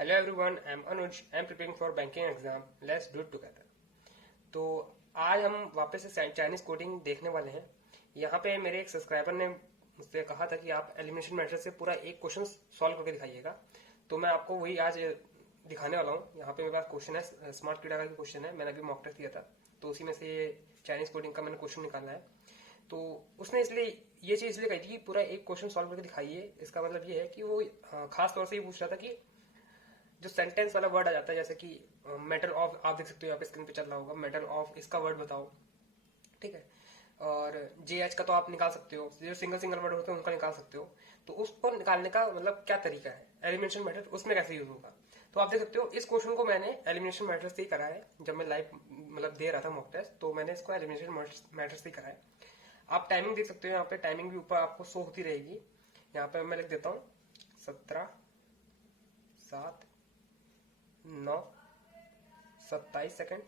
Hello everyone, I'm Anuj. I'm preparing for banking exam. Let's do it together. तो आज हम वापस से चाइनीज कोडिंग देखने वाले हैं। यहाँ पे मेरे एक सब्सक्राइबर ने मुझसे कहा था कि आप एलिमिनेशन मेथड से पूरा एक क्वेश्चन सॉल्व करके दिखाइएगा। तो मैं आपको वही आज दिखाने वाला हूँ। यहाँ पे मेरे पास क्वेश्चन है, स्मार्ट कीड़ा का क्वेश्चन है, मैंने अभी मॉक टेस्ट दिया था, तो उसी में से ये चाइनीज कोडिंग का मैंने क्वेश्चन निकाला है। तो उसने इसलिए ये चीज इसलिए कही थी कि पूरा एक क्वेश्चन सॉल्व करके दिखाइए। इसका मतलब ये है कि वो खास तौर से ये पूछ रहा था कि जो सेंटेंस वाला वर्ड आ जाता है, जैसे कि मैटर ऑफ, आप देख सकते हो यहाँ पे स्क्रीन पे चल रहा होगा, मैटर ऑफ, इसका वर्ड बताओ, ठीक है। और जे एच का तो आप निकाल सकते हो, जो सिंगल सिंगल वर्ड होते हैं उनका निकाल सकते हो। तो उसको निकालने का मतलब क्या तरीका है, एलिमिनेशन मेथड उसमें कैसे यूज होगा। तो आप देख सकते हो इस क्वेश्चन को मैंने एलिमिनेशन मेथड से ही करा है। जब मैं लाइव मतलब दे रहा था मॉक टेस्ट, तो मैंने इसको एलिमिनेशन मेथड से ही करा है। आप टाइमिंग देख सकते हो, यहाँ पे टाइमिंग भी ऊपर आपको शो होती रहेगी। यहाँ पे मैं लिख देता हूँ 17, 7, 9, 27 सेकेंड,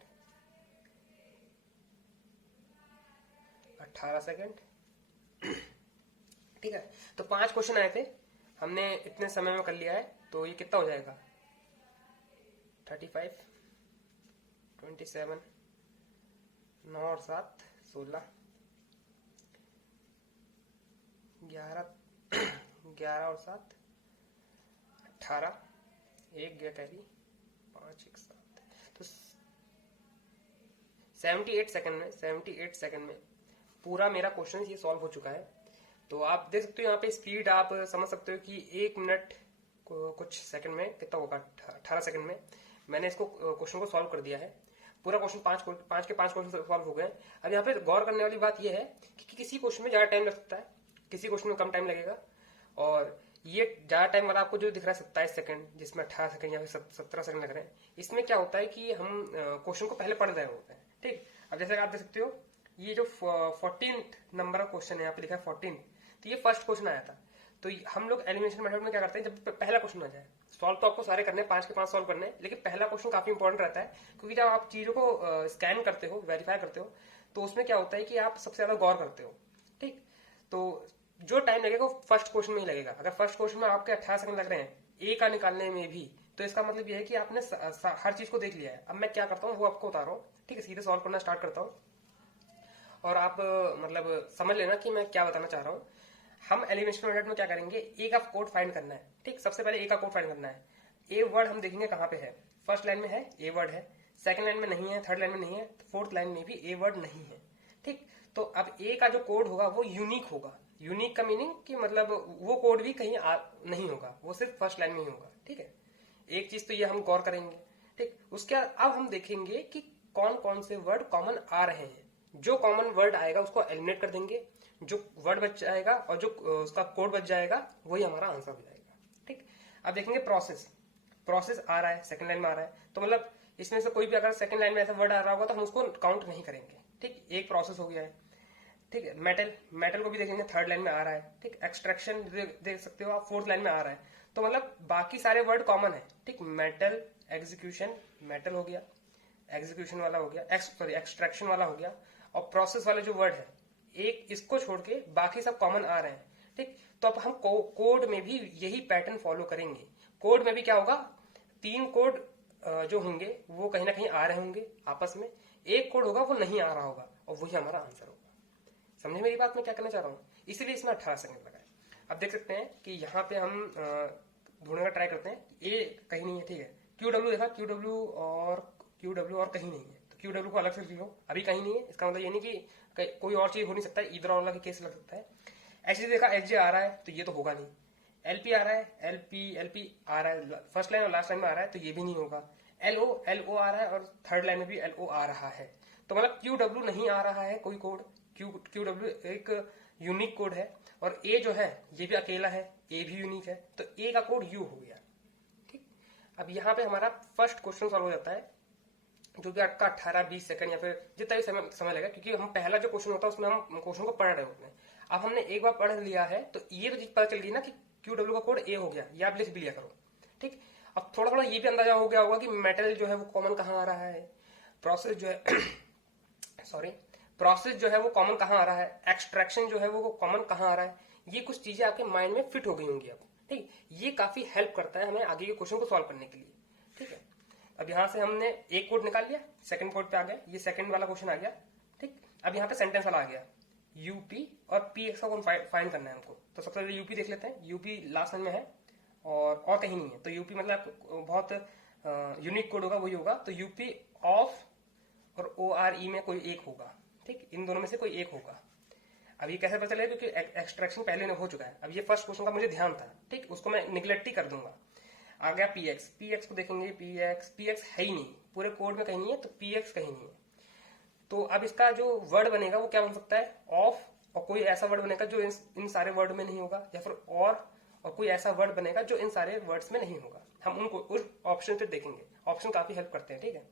18 सेकेंड, ठीक है। तो 5 क्वेश्चन आए थे, हमने इतने समय में कर लिया है। तो ये कितना हो जाएगा, 35, 27, 9 और 7, 16, 11, 11 और 7, 18, एक गया कैरी, 5, 1, 7। तो 78 सेकंड में पूरा मेरा क्वेश्चन ये सॉल्व हो चुका है। तो आप देख सकते हो यहाँ पे स्पीड, आप समझ सकते हो कि 1 मिनट को कुछ सेकंड में कितना होगा, 18 सेकंड में मैंने इसको क्वेश्चन को सॉल्व कर दिया है। पूरा क्वेश्चन पांच के 5 क्वेश्चन सॉल्व हो गए। अब यहाँ पे गौर करने वाली बात यह है कि किसी क्वेश्चन में ज्यादा टाइम लग सकता है, किसी क्वेश्चन में कम टाइम लगेगा। और ये ज्यादा टाइम वाला आपको जो दिख रहा है 27 सेकंड, जिसमें 18 सेकंड या फिर 17 सेकंड लग रहे हैं, इसमें क्या होता है कि हम क्वेश्चन को पहले पढ़ रहे होते हैं, ठीक। अब जैसे आप देख सकते हो ये जो 14 नंबर का क्वेश्चन है, यहाँ पे लिखा है 14, तो ये फर्स्ट क्वेश्चन आया था। तो हम लोग एलिमिनेशन मेथड में क्या करते हैं, जब पहला क्वेश्चन आ जाए, सॉल्व तो आपको सारे करने हैं, 5 के 5 सॉल्व करने हैं, लेकिन पहला क्वेश्चन काफी इंपॉर्टेंट रहता है। क्योंकि जब आप चीजों को स्कैन करते हो, वेरीफाई करते हो, तो उसमें क्या होता है कि आप सबसे ज्यादा गौर करते हो, ठीक। तो जो टाइम लगेगा वो फर्स्ट क्वेश्चन में ही लगेगा। अगर फर्स्ट क्वेश्चन में आपके 18 सेकंड लग रहे हैं ए का निकालने में भी, तो इसका मतलब यह है कि आपने हर चीज को देख लिया है। अब मैं क्या करता हूँ वो आपको बता रहा हूँ, ठीक है। सीधे सॉल्व करना स्टार्ट करता हूँ और आप मतलब समझ लेना कि मैं क्या बताना चाह रहा हूँ। हम एलिमिनेशन मेथड में क्या करेंगे, ए का कोड फाइंड करना है, ठीक। सबसे पहले ए का कोड फाइंड करना है। ए वर्ड हम देखेंगे कहाँ पे है, फर्स्ट लाइन में है ए वर्ड है, सेकंड लाइन में नहीं है, थर्ड लाइन में नहीं है, फोर्थ लाइन में भी ए वर्ड नहीं है, ठीक। तो अब ए का जो कोड होगा वो यूनिक होगा। यूनिक का मीनिंग कि मतलब वो कोड भी कहीं नहीं होगा, वो सिर्फ फर्स्ट लाइन में ही होगा, ठीक है। एक चीज तो ये हम गौर करेंगे, ठीक। उसके बाद अब हम देखेंगे कि कौन कौन से वर्ड कॉमन आ रहे हैं। जो कॉमन वर्ड आएगा उसको एलिमिनेट कर देंगे, जो वर्ड बच जाएगा और जो उसका कोड बच जाएगा वही हमारा आंसर हो जाएगा, ठीक। अब देखेंगे प्रोसेस, प्रोसेस आ रहा है, सेकंड लाइन में आ रहा है, तो मतलब इसमें से कोई भी अगर सेकंड लाइन में ऐसा वर्ड आ रहा होगा तो हम उसको काउंट नहीं करेंगे, ठीक। एक प्रोसेस हो गया है, ठीक है। मेटल, मेटल को भी देखेंगे, थर्ड लाइन में आ रहा है, ठीक। एक्सट्रैक्शन देख सकते हो आप, फोर्थ लाइन में आ रहा है। तो मतलब बाकी सारे वर्ड कॉमन है, ठीक। मेटल, एग्जीक्यूशन, मेटल हो गया, एग्जीक्यूशन वाला हो गया, सॉरी एक्सट्रैक्शन वाला हो गया, और प्रोसेस वाले जो वर्ड है एक इसको छोड़ के बाकी सब कॉमन आ रहे हैं, ठीक। तो अब हम कोड में भी यही पैटर्न फॉलो करेंगे। कोड में भी क्या होगा, 3 कोड जो होंगे वो कहीं ना कहीं आ रहे होंगे आपस में, एक कोड होगा वो नहीं आ रहा होगा, और वही हमारा आंसर होगा। समझे मेरी बात मैं क्या करना चाह रहा हूँ, इसीलिए इसमें 18 सेकंड लगा है। अब देख सकते हैं कि यहाँ पे हम ढूंढने का ट्राई करते हैं, ए कहीं नहीं है, ठीक है। क्यू डब्ल्यू देखा, क्यू डब्ल्यू और कहीं नहीं है, तो क्यू डब्ल्यू को अलग से लिखो, अभी कहीं नहीं है, इसका मतलब ये नहीं कि कोई और चीज हो नहीं सकता, इधर और वाला केस लग सकता है। एच जी देखा, एच जे आ रहा है तो ये तो होगा नहीं। एलपी आ रहा है, एलपी आ रहा है, फर्स्ट लाइन और लास्ट लाइन में आ रहा है, तो ये भी नहीं होगा। एलओ आ रहा है और थर्ड लाइन में भी एलओ आ रहा है, तो मतलब क्यू डब्ल्यू नहीं आ रहा है कोई कोड। क्यू डब्ल्यू एक यूनिक कोड है, और ए जो है ये भी अकेला है, ए भी यूनिक है, तो ए का कोड यू हो गया, ठीक। अब यहाँ पे हमारा फर्स्ट क्वेश्चन सॉल्व हो जाता है, जो कि आपका 18-20 सेकंड या फिर जितना भी समय लगेगा, क्योंकि हम पहला जो क्वेश्चन होता है उसमें हम क्वेश्चन को पढ़ रहे होते हैं। अब हमने एक बार पढ़ लिया है तो ये तो चीज पता चल गई ना कि क्यू डब्ल्यू का कोड ए हो गया, ये आप लिख भी लिया करो, ठीक। अब थोड़ा थोड़ा ये भी अंदाजा हो गया होगा कि मेटल जो है वो कॉमन कहाँ आ रहा है, प्रोसेस जो है सॉरी प्रोसेस जो है वो कॉमन कहाँ आ रहा है, एक्सट्रैक्शन जो है वो कॉमन कहाँ आ रहा है, ये कुछ चीजें आपके माइंड में फिट हो गई होंगी अब, ठीक, ये काफी हेल्प करता है हमें आगे के क्वेश्चन को सॉल्व करने के लिए। ठीक है, अब यहाँ से हमने एक कोड निकाल लिया, सेकंड कोड पे आ गए, ये सेकंड वाला क्वेश्चन आ गया। ठीक, अब यहाँ पे सेंटेंस वाला आ गया, यूपी और पी एक्स का कौन फाइंड करना है हमको। तो सबसे पहले यूपी देख लेते हैं, यूपी लास्ट लाइन में है और कहीं नहीं है, तो यूपी मतलब बहुत यूनिक कोड होगा, वही होगा। तो यूपी ऑफ और ओ आर ई में कोई एक होगा। ठीक, इन दोनों में से कोई एक होगा। अब ये कैसे पता चलेगा, क्योंकि एक्सट्रैक्शन पहले हो चुका है। अब ये फर्स्ट क्वेश्चन का मुझे ध्यान था, ठीक, उसको मैं निगलेक्ट ही कर दूंगा। आ गया पी एक्स, पी एक्स को देखेंगे, पी एक्स है ही नहीं, पूरे कोड में कहीं नहीं है, तो पी एक्स कहीं नहीं है। तो अब इसका जो वर्ड बनेगा वो क्या बन सकता है, ऑफ, और कोई ऐसा वर्ड बनेगा जो इन सारे वर्ड में नहीं होगा, या फिर और कोई ऐसा वर्ड बनेगा जो इन सारे वर्ड्स में नहीं होगा। हम उनको उस ऑप्शन पे देखेंगे, ऑप्शन काफी हेल्प करते हैं। ठीक है,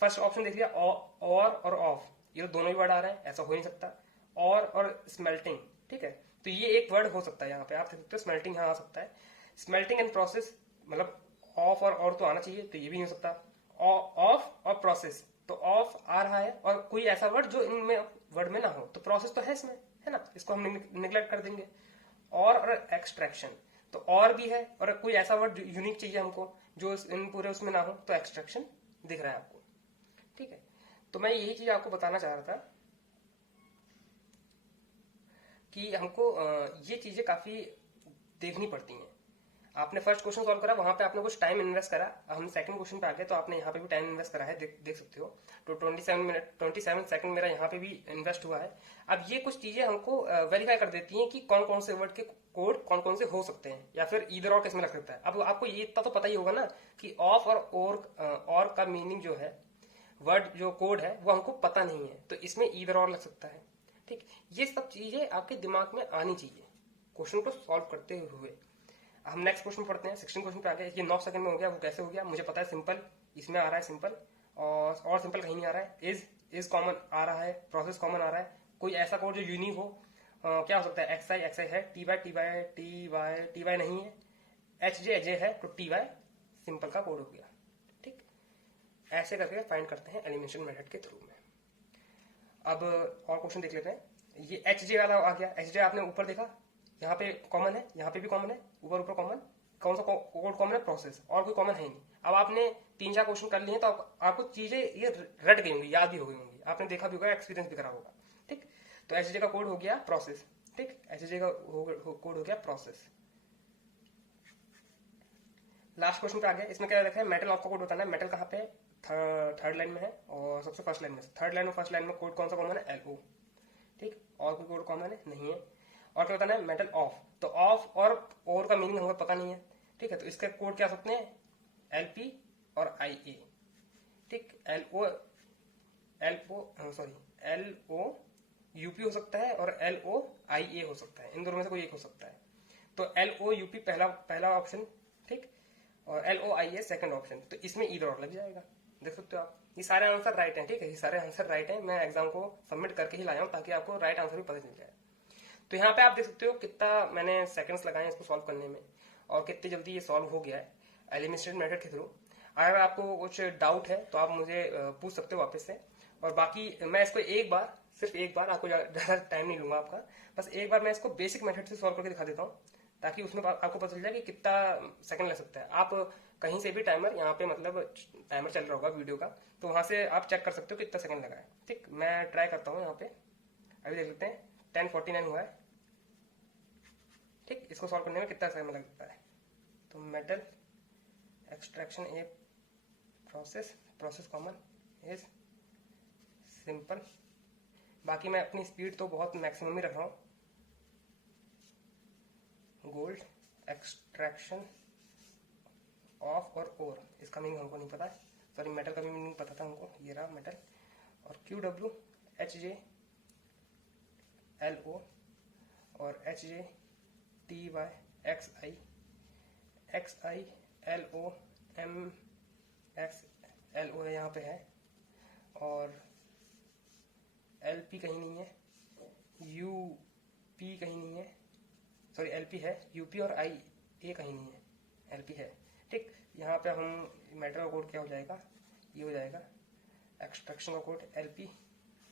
फर्स्ट ऑप्शन देख लिया, और ऑफ, ये तो दोनों ही वर्ड आ रहे हैं, ऐसा हो नहीं सकता। और स्मेल्टिंग, ठीक है, तो ये एक वर्ड हो सकता है, यहाँ पे आप देख सकते हो स्मेल्टिंग यहाँ आ सकता है। स्मेल्टिंग एंड प्रोसेस, मतलब ऑफ और तो आना चाहिए, तो ये भी नहीं हो सकता। ऑफ और प्रोसेस, तो ऑफ आ रहा है और कोई ऐसा वर्ड जो इनमें वर्ड में ना हो, तो प्रोसेस तो है इसमें, है ना, इसको हम निगलेक्ट कर देंगे। और एक्सट्रैक्शन, तो और भी है, और कोई ऐसा वर्ड यूनिक चाहिए हमको जो इन पूरे उसमें ना हो, तो एक्सट्रैक्शन दिख रहा है आपको। ठीक है, तो मैं यही चीज आपको बताना चाह रहा था कि हमको ये चीजें काफी देखनी पड़ती हैं। आपने फर्स्ट क्वेश्चन सॉल्व करा, वहां पे आपने कुछ टाइम इन्वेस्ट करा, हम सेकंड क्वेश्चन पे आ गए, तो आपने यहाँ पे भी टाइम इन्वेस्ट करा है, देख सकते हो। तो 27 सेकंड मेरा यहाँ पे भी इन्वेस्ट हुआ है। अब ये कुछ चीजें हमको वेरीफाई कर देती हैं कि कौन कौन से वर्ड के कोड कौन कौन से हो सकते हैं, या फिर ईदर और किसमें लग सकता है। अब आपको ये इतना तो पता ही होगा ना कि ऑफ और का मीनिंग जो है, वर्ड जो कोड है वो हमको पता नहीं है, तो इसमें ईदर और लग सकता है। ठीक, ये सब चीजें आपके दिमाग में आनी चाहिए क्वेश्चन को सॉल्व करते हुए। हम नेक्स्ट क्वेश्चन पढ़ते हैं, 16 क्वेश्चन पे आ गया। ये 9 सेकंड में हो गया, वो कैसे हो गया मुझे पता है, सिंपल इसमें आ रहा है, सिंपल और सिंपल कहीं नहीं आ रहा है। इज कॉमन आ रहा है, प्रोसेस कॉमन आ रहा है, कोई ऐसा कोड जो यूनिक हो, क्या हो सकता है, एक्स आई है, टी वाई नहीं है, एच जे है, तो टी वाई सिंपल का कोड हो गया। ठीक, ऐसे करके फाइंड करते हैं एलिमिनेशन मेथड के थ्रू में। अब और क्वेश्चन देख लेते हैं। ये एच जे वाला आ गया, एच जे आपने ऊपर देखा, यहाँ पे कॉमन है, यहाँ पे भी कॉमन है, ऊपर कॉमन, कौन सा कोड कॉमन है, प्रोसेस, और कोई कॉमन है ही नहीं। अब आपने 3-4 क्वेश्चन कर लिए, तो आपको चीजें ये रट गई होंगी, याद भी हो गई होंगी, आपने देखा भी होगा, एक्सपीरियंस भी करा होगा। ठीक, तो एच जे का कोड हो गया प्रोसेस। ठीक, एच जे का कोड हो गया प्रोसेस। लास्ट क्वेश्चन पे आ गया, इसमें क्या रखा है, मेटल ऑफ का कोड बताना है। मेटल कहाँ पे, थर्ड लाइन में है, और सबसे फर्स्ट लाइन में, थर्ड लाइन में फर्स्ट लाइन में कोड कौन सा कॉमन है, एल ओ। ठीक, और कोई कोड कॉमन है नहीं है। और क्या बताना है, मेटल ऑफ, तो ऑफ और का मीनिंग हमें पता नहीं है। ठीक है, तो इसका कोड क्या सकते हैं, एल पी और आई ए। ठीक, एल ओ यूपी हो सकता है, और एल ओ आई ए हो सकता है, इन दोनों में से कोई एक हो सकता है। तो एल ओ यूपी पहला ऑप्शन, ठीक, और एल ओ आई ए सेकंड ऑप्शन, तो इसमें ईदर और लग जाएगा। देख सकते हो आप, ये सारे आंसर राइट हैं। ठीक है, ये सारे आंसर राइट हैं, मैं एग्जाम को सबमिट करके ही लाया हूं ताकि आपको राइट आंसर भी पता चल जाए। तो यहाँ पे आप देख सकते हो कितना मैंने सेकंड्स लगाए इसको सॉल्व करने में, और कितनी जल्दी ये सॉल्व हो गया है एलिमिनेशन मेथड के थ्रू। अगर आपको कुछ डाउट है तो आप मुझे पूछ सकते हो वापस से, और बाकी मैं इसको सिर्फ एक बार, आपको ज्यादा टाइम नहीं लूंगा आपका, बस एक बार मैं इसको बेसिक मेथड से सॉल्व करके दिखा देता हूँ, ताकि उसमें आपको पता चल जाए कि कितना सेकंड लग सकता है। आप कहीं से भी टाइमर, यहाँ पे मतलब टाइमर चल रहा होगा वीडियो का, तो वहां से आप चेक कर सकते हो कितना सेकंड लगा है। ठीक, मैं ट्राई करता हूँ यहाँ पे, अभी देख लेते हैं, 10:49 हुआ है। ठीक, इसको सॉल्व करने में कितना समय लगता है, तो metal extraction a process common is simple. बाकी मैं अपनी स्पीड तो बहुत मैक्सिमम ही रख रहा हूँ। गोल्ड एक्सट्रैक्शन ऑफ और इसका मीनिंग हमको नहीं पता है, सॉरी, मेटल का भी मीनिंग पता था हमको, ये रहा मेटल। और Q W H J L O और H J T Y X I L O M X L O यहाँ पे है, और एल पी कहीं नहीं है, यू पी कहीं नहीं है, सॉरी एल पी है, यूपी और आई ए कहीं नहीं है, एल पी है। ठीक, यहाँ पे हम मेटल का कोड क्या हो जाएगा, ये हो जाएगा एक्सट्रैक्शन का कोड एल पी,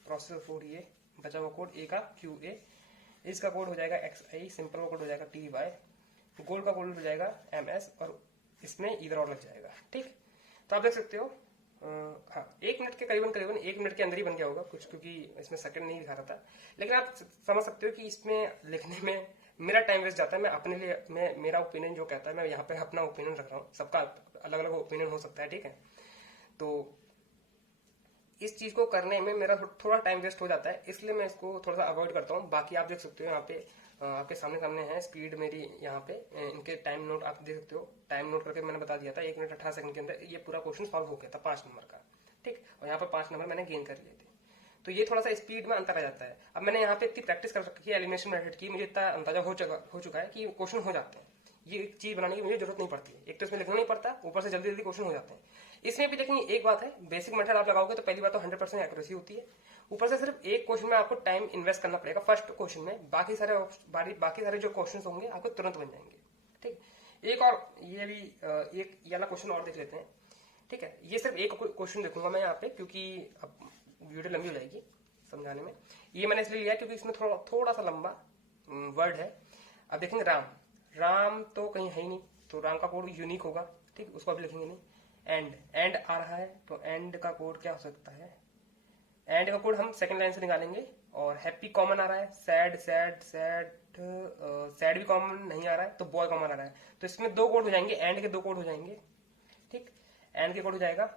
प्रोसेस का कोड ये, बचा हुआ कोड ए का क्यू ए, इसका कोड हो जाएगा एक्स आई, सिंपल का कोड हो जाएगा टी वाई, गोल्ड का गोल्ड हो जाएगा MS और इसमें इधर और लग जाएगा। ठीक, तो आप देख सकते हो हाँ 1 मिनट के करीबन 1 मिनट के अंदर ही बन गया होगा कुछ, क्योंकि इसमें सेकंड नहीं दिखा रहा था। लेकिन आप समझ सकते हो कि इसमें लिखने में मेरा टाइम वेस्ट जाता है। मैं अपने लिए मेरा ओपिनियन जो कहता है, मैं यहाँ पे अपना ओपिनियन रख रहा हूँ, सबका अलग अलग ओपिनियन हो सकता है। ठीक है, तो इस चीज को करने में मेरा थोड़ा टाइम वेस्ट हो जाता है, इसलिए मैं इसको थोड़ा सा अवॉइड करता हूँ। बाकी आप देख सकते हो यहाँ पे आपके सामने है स्पीड मेरी यहाँ पे, इनके टाइम नोट आप देख सकते हो। टाइम नोट करके मैंने बता दिया था 1 मिनट 18 सेकंड के अंदर ये पूरा क्वेश्चन सॉल्व हो गया था 5 नंबर का। ठीक, और यहाँ पे 5 नंबर मैंने गेन कर लिए थे। तो ये थोड़ा सा स्पीड में अंतर आ जाता है। अब मैंने यहाँ पे इतनी प्रैक्टिस कर रखी है एलिमिनेशन मेथड की, मुझे इतना अंदाजा हो चुका है कि क्वेश्चन हो जाते हैं। ये एक चीज बनाने की मुझे जरूरत नहीं पड़ती है, एक तो इसमें लिखना नहीं पड़ता, ऊपर से जल्दी जल्दी क्वेश्चन हो जाते हैं। इसमें भी लेकिन एक बात है, बेसिक मेथड आप लगाओगे तो पहली बात तो 100% एक्यूरेसी होती है, ऊपर से सिर्फ एक क्वेश्चन में आपको टाइम इन्वेस्ट करना पड़ेगा फर्स्ट क्वेश्चन में, बाकी सारे जो क्वेश्चन होंगे आपको तुरंत बन जाएंगे। ठीक, एक और ये भी एक ये वाला क्वेश्चन और देख लेते हैं। ठीक है, ये सिर्फ एक क्वेश्चन देखूंगा मैं यहाँ पे, क्योंकि अब वीडियो लंबी हो जाएगी समझाने में। ये मैंने इसलिए लिया क्योंकि इसमें थोड़ा सा लंबा वर्ड है। अब देखेंगे राम तो कहीं है ही नहीं, तो राम का कोड यूनिक होगा। ठीक, उसको अभी लिखेंगे नहीं। एंड आ रहा है, तो एंड का कोड क्या हो सकता है? एंड का कोड हम सेकंड लाइन से निकालेंगे। और हैप्पी कॉमन आ रहा है, सैड भी कॉमन नहीं आ रहा है, तो बॉय कॉमन आ रहा है। तो इसमें 2 कोड हो जाएंगे, एंड के 2 कोड हो जाएंगे। ठीक, एंड के कोड हो जाएगा,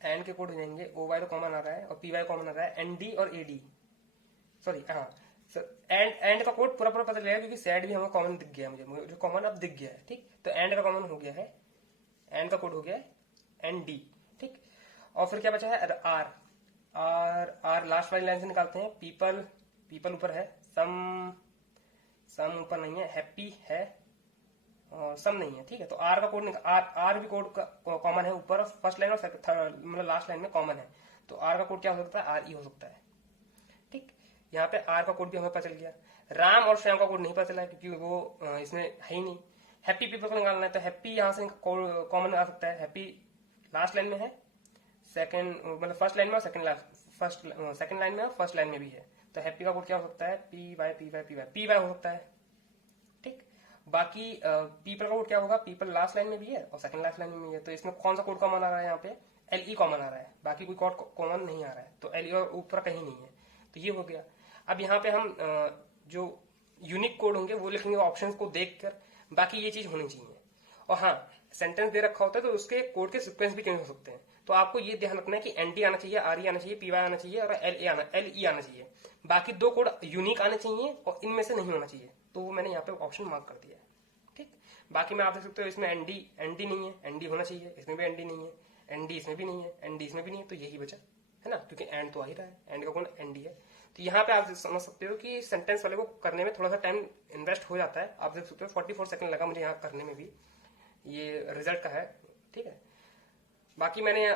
एंड के कोड हो जाएंगे। OY तो कॉमन आ रहा है और PY कॉमन आ रहा है, ND और AD, सॉरी हाँ एंड का कोड पूरा पता चलेगा, क्योंकि सैड भी हमें कॉमन दिख गया, मुझे जो कॉमन अब दिख गया है। ठीक, तो एंड का कॉमन हो गया है, एंड का कोड हो गया है ND। ठीक, और फिर क्या बचा है? आर लास्ट वाली लाइन से निकालते हैं। पीपल ऊपर है, सम ऊपर नहीं है, हैप्पी है और सम नहीं है। ठीक है, तो आर का कोड आर भी कोड कॉमन है ऊपर, फर्स्ट लाइन और मतलब लास्ट लाइन में कॉमन है। तो आर का कोड क्या हो सकता है? RE हो सकता है। ठीक, यहाँ पे आर का कोड भी हमें पता चल गया। राम और श्याम का कोड नहीं पता चला क्योंकि वो इसमें है ही नहीं। हैप्पी पीपल को निकालना है, तो हैप्पी यहाँ से कॉमन आ सकता है। हैप्पी लास्ट लाइन में है, सेकंड मतलब फर्स्ट लाइन में और सेकंड लाइन में और फर्स्ट लाइन में भी है। तो हैप्पी का कोड क्या हो सकता है? PY हो सकता है। ठीक, बाकी पीपल का कोड क्या होगा? पीपल लास्ट लाइन में भी है और सेकंड लास्ट लाइन में भी है। तो इसमें कौन सा कोड कॉमन आ रहा है? यहाँ पे LE कॉमन आ रहा है, बाकी कोई कोड कॉमन नहीं आ रहा है। तो LE और ऊपर कहीं नहीं है, तो ये हो गया। अब यहाँ पे हम जो यूनिक कोड होंगे वो लिखेंगे ऑप्शंस को देखकर, बाकी ये चीज होनी चाहिए। और हाँ, सेंटेंस दे रखा होता है तो उसके कोड के सीक्वेंस भी चेंज हो सकते हैं। तो आपको ये ध्यान रखना है कि ND आना चाहिए, RE आना चाहिए, PY आना चाहिए और LE आना चाहिए। बाकी 2 कोड यूनिक आने चाहिए और इनमें से नहीं होना चाहिए। तो वो मैंने यहाँ पे ऑप्शन मार्क कर दिया है। ठीक, बाकी में आप देख सकते हो इसमें ND नहीं है, ND होना चाहिए, इसमें भी ND नहीं है, ND इसमें भी नहीं है, ND इसमें भी नहीं है, तो यही बचा है ना, क्योंकि एंड तो आ ही रहा है, एंड का कोड ND है। तो यहाँ पे आप समझ सकते हो कि सेंटेंस वाले को करने में थोड़ा सा टाइम इन्वेस्ट हो जाता है। आप देख सकते हो 44 सेकंड लगा मुझे यहाँ करने में भी, ये रिजल्ट का है। ठीक है, बाकी मैंने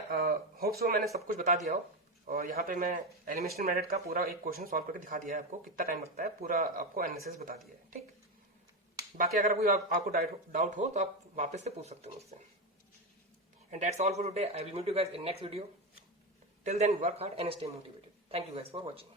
होप सो मैंने सब कुछ बता दिया हो। और यहाँ पे मैं एलिमिनेशन मेथड का पूरा एक क्वेश्चन सॉल्व करके दिखा दिया है आपको, कितना टाइम लगता है, पूरा आपको एनालिसिस बता दिया है। ठीक, बाकी अगर कोई आपको डाउट हो तो आप वापस से पूछ सकते हो मुझसे। And that's all for today. I will meet you guys in next video. Till then work hard and stay motivated. Thank you guys for watching.